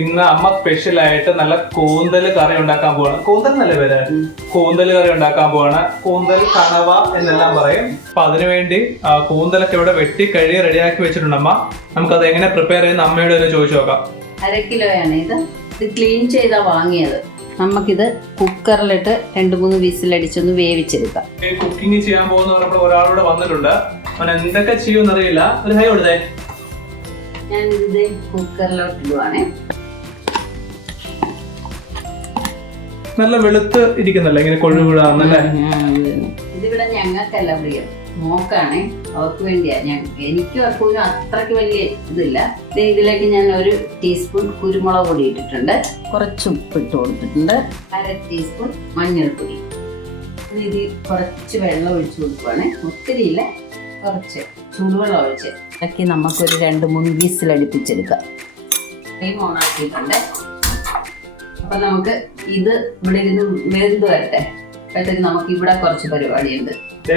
ഇന്ന് അമ്മ സ്പെഷ്യൽ ആയിട്ട് നല്ല കൂന്തൽ കറി ഉണ്ടാക്കാൻ പോവാണ്. കൂന്തൽ നല്ല പേര്? കൂന്തൽ കറി ഉണ്ടാക്കാൻ പോവാണ്. കൂന്തൽ കണവ എന്നെല്ലാം പറയും. അപ്പൊ അതിനുവേണ്ടി കൂന്തലൊക്കെ ഇവിടെ വെട്ടി കഴുകി റെഡിയാക്കി വെച്ചിട്ടുണ്ട് അമ്മ. നമുക്ക് അത് എങ്ങനെ പ്രിപ്പയർ ചെയ്യുന്ന അമ്മയോട് ഒന്ന് ചോദിച്ചു നോക്കാം. അര കിലോയാണ് ഇത്. ഇത് ക്ലീൻ ചെയ്താ വാങ്ങിയത്. നമുക്കിത് കുക്കറിലിട്ട് രണ്ട് മൂന്ന് വിസിലടിച്ചൊന്ന് വേവിച്ചെടുക്കാം. കുക്കിംഗ് ചെയ്യാൻ പോകുന്ന പറഞ്ഞപ്പോൾ ഒരാളോട് വന്നിട്ടുണ്ട്. അവൻ എന്തൊക്കെ ചെയ്യുമെന്ന് അറിയില്ല. ഒരു ഹൈ കൊടുത്തേ. ഞാൻ ഇത് കുക്കറിലോട്ട് ഇടുവാണേ. നല്ല വെളുത്ത് ഇരിക്കുന്നല്ലേ? ഇങ്ങനെ കൊഴുവിടാന്നല്ലേ ഇതിവിടെ ഞങ്ങൾക്കല്ല പ്രിയം. മോക്കാണേ അവർക്ക് വേണ്ടിയാ ഞാൻ എനിക്കും അപ്പോഴും അത്രയ്ക്ക് വലിയ ഇതില്ല. ഇതിലേക്ക് ഞാൻ ഒരു ടീസ്പൂൺ കുരുമുളക് പൊടി ഇട്ടിട്ടുണ്ട്. കുറച്ച് ഉപ്പ് ഇട്ട് കൊടുത്തിട്ടുണ്ട്. അര ടീസ്പൂൺ മഞ്ഞൾപ്പൊടി. ഇത് കുറച്ച് വെള്ളം ഒഴിച്ചു കൊടുക്കുവാണേ. ഒത്തിരി ഇല്ല കുറച്ച് ചൂടുവെള്ളം ഒഴിച്ച്. ഇതൊക്കെ നമുക്കൊരു രണ്ട് മൂന്ന് വിസിലടുപ്പിച്ചെടുക്കാം. ഫ്ലെയിം ഓണാക്കിയിട്ടുണ്ട് അപ്പൊ നമുക്ക് ഇത് ഇവിടെ ഇരുന്ന് വെന്ത് വരട്ടെ അപ്പോഴത്തേക്ക് നമുക്ക് ഇവിടെ കുറച്ച് പരിപാടിയുണ്ട്.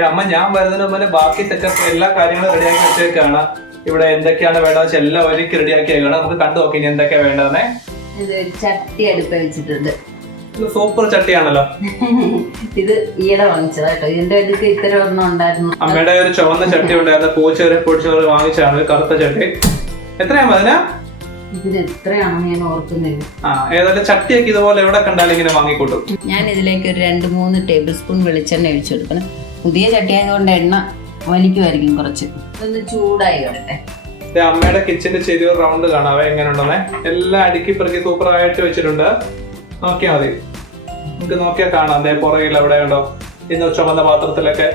അമ്മ ഞാൻ വരുന്നതിന് മുന്നേ ബാക്കി സെറ്റപ്പ് എല്ലാ കാര്യങ്ങളും റെഡിയാക്കി വെച്ചേക്കാണ്. ഇവിടെ എന്തൊക്കെയാണ് വേണ്ടത് വെച്ചാൽ എല്ലാം ഒരുക്കി വെക്കണം. നമുക്ക് കണ്ടു നോക്കി ഇനി എന്തൊക്കെയാ വേണ്ടതെന്നേ. ഇത് ചട്ടി അടുപ്പ് വെച്ചിട്ടുണ്ട്. സൂപ്പർ ചട്ടിയാണല്ലോ. ഇത് ഈയിടെ വാങ്ങിച്ചതാ കേട്ടോ. ഇതിന്റെ അടുത്ത് ഇത്തരം ഒന്നും ഉണ്ടായിരുന്നു. അമ്മയുടെ ഒരു ചുവന്ന ചട്ടി ഉണ്ടായിരുന്നു. പൂച്ചവരെ പൊടിച്ചവരെ വാങ്ങിച്ചാണ് കറുത്ത ചട്ടി. എത്രയാ അതിനാ? ഇതിന് എത്രയാണോ ഞാൻ ഓർക്കുന്നത്. ആ ഏതായാലും ചട്ടിയൊക്കെ ഇതുപോലെ എവിടെ കണ്ടാലും ഇങ്ങനെ വാങ്ങിക്കൂട്ടും. ഞാൻ ഇതിലേക്ക് ഒരു രണ്ട് മൂന്ന് ടേബിൾ സ്പൂൺ വെളിച്ചെണ്ണ ഒഴിച്ചു കൊടുക്കണം. പുതിയ ചട്ടിയായത് കൊണ്ട് എണ്ണ വലിക്കുമായിരിക്കും കുറച്ച്. ഒന്ന് ചൂടായി വരട്ടെ. ദേ, അമ്മയുടെ കിച്ചന്റെ ചെറിയൊരു റൗണ്ട് കാണാവേ എങ്ങനെ ഉണ്ടെന്നേ എല്ലാം അടുക്കി പെറുക്കി സൂപ്പർ ആയിട്ട് വെച്ചിട്ടുണ്ട്. നോക്കിയാൽ മതി. നമുക്ക് നോക്കിയാൽ കാണാം. ദേ പുറകിൽ എവിടെ ഉണ്ടോ? ഇന്ന് ചുമന്ന പാത്രത്തിലൊക്കെ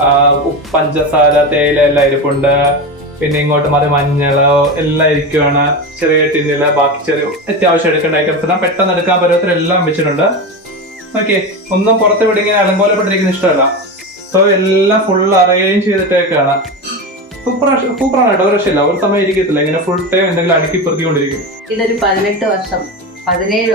ആ, ഉപ്പ്, പഞ്ചസാര തേയില എല്ലാം ഇരിപ്പുണ്ട്. പിന്നെ ഇങ്ങോട്ട് മാറി മഞ്ഞളോ എല്ലാം ഇരിക്കുവാണ് ചെറിയ ടിന്നിൽ ബാക്കി ചെറിയ അത്യാവശ്യം എടുക്കേണ്ട ഐറ്റംസ് എല്ലാം പെട്ടെന്ന് എടുക്കാൻ പരുവത്തിൽ എല്ലാം വെച്ചിട്ടുണ്ട്. ഓക്കെ ഒന്നും പുറത്ത് ഇവിടെ ഇങ്ങനെ അലങ്കോലപ്പെട്ടിരിക്കുന്ന ഇഷ്ടമല്ല. സോ എല്ലാം ഫുൾ അറേഞ്ച് ചെയ്തിട്ടേക്കാണ്. സൂപ്പർ സൂപ്പറാണ് കേട്ടോ ഒരു രക്ഷയില്ല. ഒരു സമയം ഇരിക്കത്തില്ല. ഇങ്ങനെ ഫുൾ ടൈം എന്തെങ്കിലും അടുക്കി പെറുക്കിക്കൊണ്ടിരിക്കും ഇതൊരു പതിനെട്ട് വർഷം പതിനേഴ്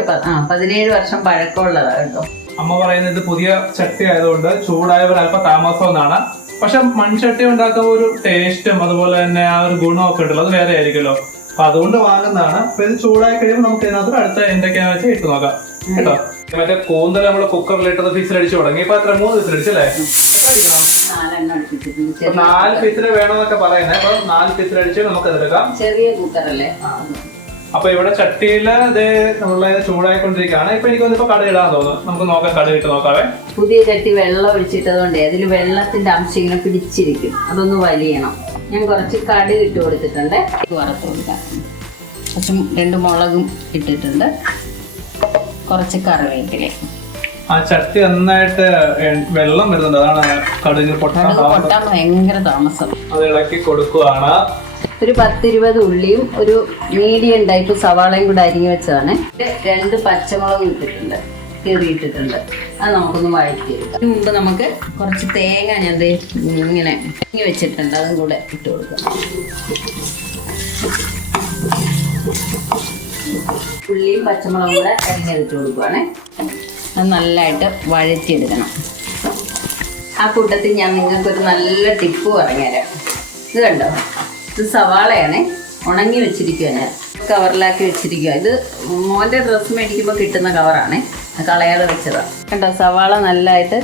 പതിനേഴ് വർഷം പഴക്കമുള്ളതാണ് കേട്ടോ. അമ്മ പറയുന്നത് പുതിയ ചട്ടി ആയതുകൊണ്ട് ചൂടായവർ അല്പ താമസം എന്നാണ് പക്ഷെ മൺചട്ടി ഉണ്ടാക്കുമ്പോൾ ഒരു ടേസ്റ്റും അതുപോലെ തന്നെ ആ ഒരു ഗുണവും ഒക്കെ ഉണ്ടല്ലോ അത് വേറെ ആയിരിക്കുമല്ലോ. അപ്പൊ അതുകൊണ്ട് വാങ്ങുന്നതാണ്. അപ്പൊ ഇത് ചൂടായി കഴിയുമ്പോൾ നമുക്ക് ഇതിനകത്ത് അടുത്ത എന്തൊക്കെയാണെന്ന് വെച്ചാൽ ഇട്ട് നോക്കാം. കേട്ടോ? മറ്റേ കൂന്തൽ നമ്മൾ കുക്കറിലിട്ടത് ഫിസിലടിച്ചു തുടങ്ങി. ഇപ്പൊ എത്ര? മൂന്ന് ഫിസിലടിച്ചല്ലേ നാല് ഫിസിൽ വേണമെന്നൊക്കെ പറയുന്നത് അപ്പൊ നാല് ഫിസിലടിച്ച് നമുക്ക് എടുക്കാം. ചെറിയ കുക്കറല്ലേ അപ്പൊ ഇവിടെ ചട്ടിയിൽ ഇത് നമ്മളെ ചൂടായിക്കൊണ്ടിരിക്കുകയാണ്. ഇപ്പൊ എനിക്ക് ഇപ്പൊ കട ഇടാൻ തോന്നുന്നു. നമുക്ക് നോക്കാം കട ഇട്ട് നോക്കാവേ. പുതിയ ചട്ടി വെള്ളം ഒഴിച്ചിട്ടതുകൊണ്ട് അതിൽ വെള്ളത്തിന്റെ അംശം ഇങ്ങനെ പിടിച്ചിരിക്കും. അതൊന്ന് വലിയണം. ഞാൻ കുറച്ച് കടി ഇട്ട് കൊടുത്തിട്ടുണ്ട്. വറുത്ത് കൊടുക്കാം. കുറച്ച് രണ്ട് മുളകും ഇട്ടിട്ടുണ്ട്. കുറച്ച് കറിവേപ്പില. ആ ചട്ടി നന്നായിട്ട് വെള്ളം വരുന്നുണ്ട്. അതാണ് കടുകിൽ പൊട്ടാൻ കടുക് പൊട്ടാൻ ഭയങ്കര താമസം. അത് ഇളക്കി കൊടുക്കുവാണ്. ഒരു പത്തിരുപത് ഉള്ളിയും ഒരു മീഡിയം ടൈപ്പ് സവാളയും കൂടെ അരിഞ്ഞു വെച്ചതാണ്. രണ്ട് പച്ചമുളകും ഇട്ടിട്ടുണ്ട് കീറിയിട്ടിട്ടുണ്ട്. അത് നമുക്കൊന്ന് വഴറ്റിയെടുക്കാം. അതിന് മുമ്പ് നമുക്ക് കുറച്ച് തേങ്ങ ഞാൻ ഇങ്ങനെ അരിഞ്ഞു വെച്ചിട്ടുണ്ട് അതും കൂടെ ഇട്ട് കൊടുക്കാം. ഉള്ളിയും പച്ചമുളകും കൂടെ അരിഞ്ഞെടുത്ത് കൊടുക്കുവാണേ. അത് നല്ലതായിട്ട് വഴറ്റിയെടുക്കണം. ആ കൂട്ടത്തിൽ ഞാൻ നിങ്ങൾക്കൊരു നല്ല ടിപ്പ് പറഞ്ഞുതരാം. ഇത് കണ്ടോ? ഇത് സവാളയാണ്. ഉണങ്ങി വെച്ചിരിക്കുക ഞാൻ കവറിലാക്കി വെച്ചിരിക്കുക. ഇത് മോന്റെ ഡ്രസ്സ് മേടിക്കുമ്പോൾ കിട്ടുന്ന കവറാണ്. കളയാതെ വെച്ചതാണ് കണ്ടോ സവാള നല്ലതായിട്ട്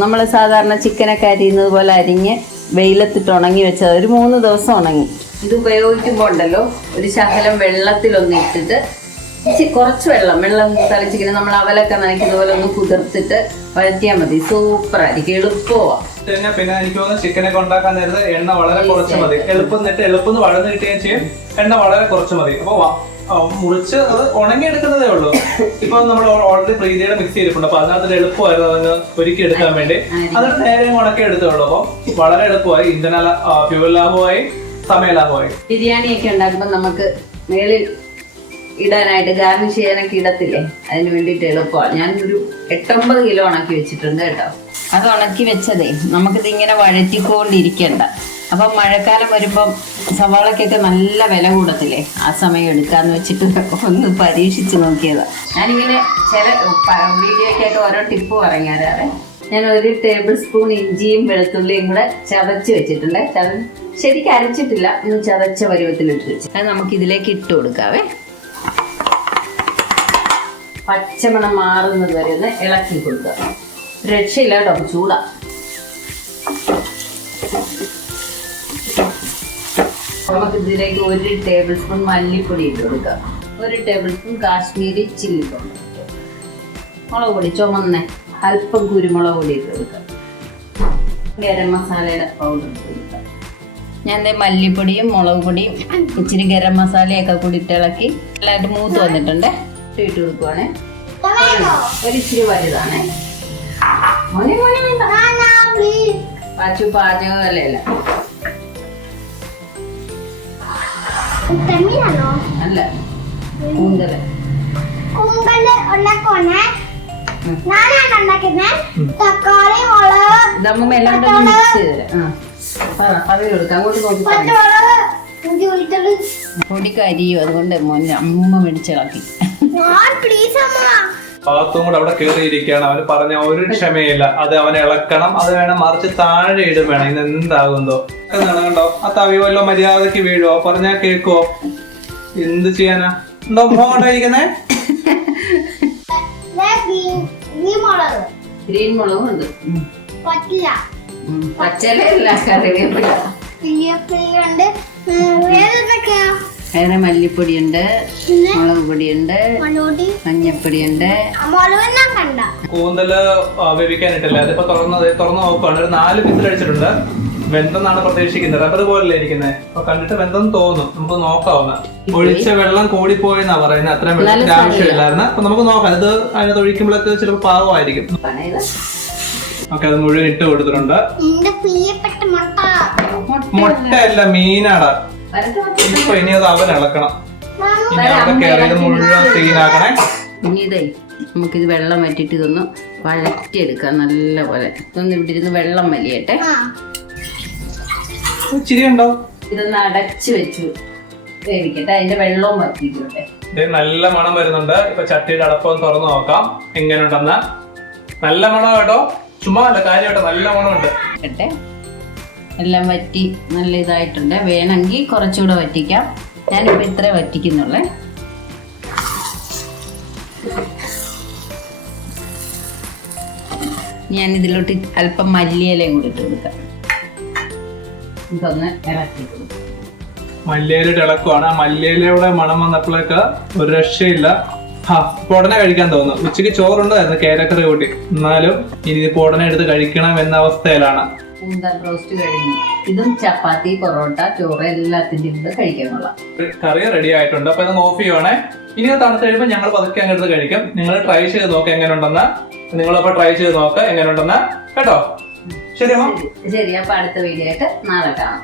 നമ്മൾ സാധാരണ ചിക്കനൊക്കെ അരിയുന്നത് പോലെ അരിഞ്ഞ് വെയിലത്തിട്ട് ഉണങ്ങി വെച്ചത്. ഒരു മൂന്ന് ദിവസം ഉണങ്ങി. ഇത് ഉപയോഗിക്കുമ്പോൾ ഉണ്ടല്ലോ ഒരു ശകലം വെള്ളത്തിലൊന്ന് ഇട്ടിട്ട് കുറച്ച് വെള്ളം വെള്ളം തളിച്ചിങ്ങനെ നമ്മൾ അവലൊക്കെ നനയ്ക്കുന്ന പോലെ ഒന്ന് കുതിർത്തിട്ട് വഴറ്റിയാൽ മതി. സൂപ്പറായിരിക്കും. എളുപ്പമാണ് പിന്നെ പിന്നെ എനിക്ക് തോന്നുന്നു ചിക്കനൊക്കെ ഉണ്ടാക്കാൻ നേരത്ത് എണ്ണ വളരെ കുറച്ച് മതി. എളുപ്പം എന്നിട്ട് എളുപ്പം വഴന്ന് കിട്ടുകയും ചെയ്യും എണ്ണ വളരെ കുറച്ച് മതി. അപ്പൊ വ- ആ, മുറിച്ച് അത് ഉണങ്ങിയെടുക്കുന്നതേ ഉള്ളൂ. ഇപ്പൊ നമ്മൾ ഓൾറെഡി പ്രീതിയുടെ മിക്സ് ചെയ്തിട്ടുണ്ട്. അപ്പൊ അതിനകത്ത് എളുപ്പമായിരുന്നു അതിന് ഒരുക്കി എടുക്കാൻ വേണ്ടി. അതൊരു നേരെ ഉണക്കി എടുത്തുള്ളൂ അപ്പൊ വളരെ എളുപ്പമായി. ഇന്ധന ഫ്യൂവൽ ലാഭമായി സമയ ലാഭമായി. ബിരിയാണി ഒക്കെ ഉണ്ടാക്കുമ്പോൾ നമുക്ക് മേളിൽ ഇടാനായിട്ട് ഗാർണിഷ് ചെയ്യാനൊക്കെ ഇടത്തില്ലേ? അതിന് വേണ്ടിയിട്ട് എളുപ്പമാണ്. ഞാൻ ഒരു എട്ടൊമ്പത് കിലോ ഉണക്കി വെച്ചിട്ടുണ്ട് കേട്ടോ. അത് ഉണക്കി വെച്ചതേ. നമുക്കിത് ഇങ്ങനെ വഴറ്റിക്കൊണ്ടിരിക്കണ്ട. അപ്പം മഴക്കാലം വരുമ്പം സവാളക്കൊക്കെ നല്ല വില കൂടത്തില്ലേ? ആ സമയം എടുക്കാന്ന് വെച്ചിട്ട് ഒന്ന് പരീക്ഷിച്ച് നോക്കിയതാ. ഞാനിങ്ങനെ ചില വീഡിയോയ്ക്കൊക്കെ ഓരോ ടിപ്പ് പറഞ്ഞുതരാറേ ഞാൻ ഒരു ടേബിൾ സ്പൂൺ ഇഞ്ചിയും വെളുത്തുള്ളിയും കൂടെ ചതച്ച് വെച്ചിട്ടുണ്ട്. ശരിക്കും അരച്ചിട്ടില്ല. ഒന്ന് ചതച്ച പരുവത്തിലിട്ട് വെച്ച്. അത് നമുക്ക് ഇതിലേക്ക് ഇട്ട് കൊടുക്കാവേ. പച്ചമണം മാറുന്നത് വരെ ഒന്ന് ഇളക്കി കൊടുക്കുക രക്ഷയില്ല കേട്ടോ ചൂടാ. നമുക്ക് ഇതിലേക്ക് ഒരു ടേബിൾ സ്പൂൺ മല്ലിപ്പൊടി ഇട്ട് കൊടുക്കാം. ഒരു table spoon Kashmiri chilli powder മുളക് പൊടി ചുമന്ന അല്പം കുരുമുളക് പൊടി ഇട്ട് കൊടുക്കാം. ഗരം മസാലയുടെ പൗഡർ ഇട്ട് ഞാൻ ദേ മല്ലിപ്പൊടിയും മുളക് പൊടിയും ഇച്ചിരി ഗരം മസാലയൊക്കെ കൂടി ഇട്ട് ഇളക്കി നല്ലതായിട്ട് മൂത്ത് വന്നിട്ടുണ്ട്. ഇട്ട് ഇട്ട് കൊടുക്കുവാണേ ഒരിച്ചിരി വലുതാണേ. മോനെ മോനെ വേണ്ട പാച്ചു പാചകമല്ല അല്ല കൂന്തൽ. കുങ്കൽ ഉണ്ടാക്കുവാണേ? ഉം. ഞാനാണ് ഉണ്ടാക്കുന്നേ? തക്കാളി മുളക് ഇതമ്മ എല്ലാം കൂടെ മിക്സ് ചെയ്ത് ആ പറ പറഞ്ഞു കൊടുക്കാം അങ്ങോട്ട് നോക്കി പൊടിക്ക് അരിയും അതുകൊണ്ട് മോനെ അമ്മ മേടിച്ചിളക്കി പ്ലീസ് അമ്മ. ഭാഗത്തും കൂടെ അവിടെ കയറിയിരിക്കുകയാണ് അവന് പറഞ്ഞ ഒരു ക്ഷമയില്ല. അത് അവനെ ഇളക്കണം അത് വേണം. മറിച്ച് താഴെ ഇടും വേണം. ഇന്ന് എന്താകുന്നോ കണ്ടോ ആ തവി വല്ലോ മര്യാദയ്ക്ക് വീഴുവോ? പറഞ്ഞാ കേക്കുവോ എന്ത് ചെയ്യാനാ? എന്തോ മോണ്ടായിരിക്കുന്നേ ഈ മുളക് ഗ്രീൻ മുളകും ഉണ്ട്. പറ്റില്ല. പച്ചലല്ല കറിവേപ്പില. വേറെ മല്ലിപ്പൊടിയുണ്ട് മുളക് പൊടിയുണ്ട് മഞ്ഞപ്പൊടിയുണ്ട്. കൂന്തൽ വേവിക്കാനിട്ടില്ല. അതിപ്പോ തുറന്നത് തുറന്ന് നോക്കുകയാണ് ഒരു നാല് പിസിൽ അടിച്ചിട്ടുണ്ട്. വെന്തെന്നാണ് പ്രതീക്ഷിക്കുന്നത്. റബ്ബർ പോലല്ലേ ഇരിക്കുന്നത് അപ്പൊ കണ്ടിട്ട് വെന്തെന്ന് തോന്നും. നമുക്ക് നോക്കാവുന്ന. ഒഴിച്ച വെള്ളം കൂടിപ്പോയെന്നാ പറയുന്നത് അത്രയും വെള്ളത്തിന്റെ ആവശ്യമില്ലായിരുന്നു. അപ്പൊ നമുക്ക് നോക്കാം. ഇത് അതിനകത്ത് ഒഴിക്കുമ്പോഴൊക്കെ ചിലപ്പോൾ പാകമായിരിക്കും. ഓക്കെ അത് മുഴുവൻ ഇട്ട് കൊടുത്തിട്ടുണ്ട്. മുട്ടയല്ല മീനാടാ. ഇപ്പൊ ഇനി അത് അവൻ ഇളക്കണം. ഇനി അവിടെ കയറിയത് മുഴുവൻ ക്ലീനാക്കണേ. ഇനി ഇതേ നമുക്കിത് വെള്ളം വറ്റിട്ട് ഇതൊന്ന് വഴറ്റിയെടുക്കാം നല്ല പോലെ ഇതൊന്ന് ഇവിടെ ഇരുന്ന് വെള്ളം വലിയട്ടെ. ഉണ്ടോ? ഇതൊന്ന് അടച്ചു വെച്ചു വേവിക്കട്ടെ അതിന്റെ വെള്ളവും വറ്റിയിട്ടുണ്ട്. ഇത് നല്ല മണം വരുന്നുണ്ട്. ഇപ്പൊ ചട്ടിയുടെ അടപ്പം തുറന്നു നോക്കാം. എങ്ങനെയുണ്ടെന്ന് നല്ല മണം കേട്ടോ. ചുമ്മാ അല്ല കാര്യം കേട്ടോ നല്ല മണമുണ്ട്. കേട്ടെ എല്ലാം വറ്റി നല്ല ഇതായിട്ടുണ്ട്. വേണമെങ്കിൽ കുറച്ചുകൂടെ വറ്റിക്കാം. ഞാനിപ്പോൾ ഇത്ര വറ്റിക്കുന്നുള്ളേ. ഞാൻ ഇതിലോട്ട് അല്പം മല്ലിയിലയും കൂടി ഇട്ട് കൊടുക്കാം. ഇതൊന്ന് ഇളക്കി ഇളക്കുവാണ്. ആ മല്ലിയിലയുടെ മണം വന്നപ്പോഴേക്ക് ഒരു രക്ഷയില്ല. ആ ഇപ്പൊ ഉടനെ കഴിക്കാൻ തോന്നുന്നു. ഉച്ചയ്ക്ക് ചോറുണ്ടായിരുന്നു കേരക്കറി കൂട്ടി. എന്നാലും ഇനി ഇപ്പൊ ഉടനെ എടുത്ത് കഴിക്കണം എന്ന അവസ്ഥയിലാണ്. കൂന്തൽ റോസ്റ്റ് കഴിഞ്ഞു. ഇതും ചപ്പാത്തി പൊറോട്ട ചോറ് എല്ലാത്തിന്റെയും കൂടെ കഴിക്കാൻ കൊള്ളാം. കറി റെഡി ആയിട്ടുണ്ട്. അപ്പൊ ഇത് ഓഫ് ചെയ്യണേ ഇനി തണുത്ത് കഴിയുമ്പോൾ ഞങ്ങൾ പതുക്കെ അങ്ങോട്ട് കഴിക്കും. നിങ്ങൾ ട്രൈ ചെയ്ത് നോക്കുക എങ്ങനെയുണ്ടെന്ന് നിങ്ങളപ്പോ ട്രൈ ചെയ്ത് നോക്കുക എങ്ങനെയുണ്ടെന്ന് കേട്ടോ? ശരി ശരി അപ്പൊ അടുത്ത വീഡിയോ ആയിട്ട് നാളെ കാണാം.